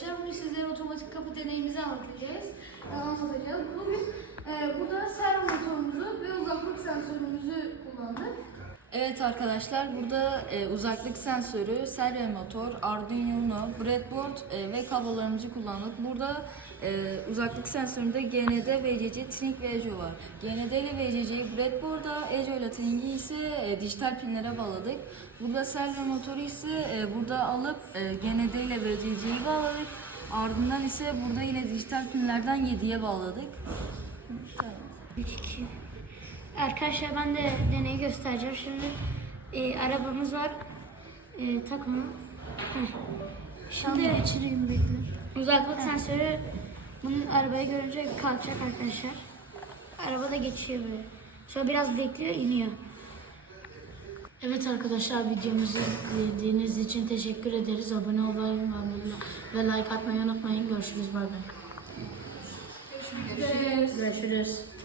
arkadaşlar. Bugün sizlere otomatik kapı deneyimizi anlatacağız. Anlatacağız. Bugün e, burada servo motorumuzu ve uzaklık sensörümüzü kullandık. Evet arkadaşlar burada e, uzaklık sensörü, servo motor, Arduino, breadboard e, ve kablolarımızı kullandık. Burada e, uzaklık sensöründe GND, VCC, Trink ve EJO var. GND ile VCC'yi breadboard'a, EJO ile Trink'i ise e, dijital pinlere bağladık. Burada servo motoru ise e, burada alıp e, GND ile VCC'yi bağladık. Ardından ise burada yine dijital pinlerden 7'ye bağladık. Üç, iki. Arkadaşlar ben de deneyi göstereceğim. Şimdi e, arabamız var. E, tak onu. Heh. Şimdi geçireyim bekle. uzaklık sensörü bunun arabayı görünce kalkacak arkadaşlar. Araba da geçiyor böyle. Sonra biraz bekliyor iniyor. Evet arkadaşlar videomuzu izlediğiniz için teşekkür ederiz. Abone olmayı ve like atmayı unutmayın. Görüşürüz. Bay bay. Görüşürüz.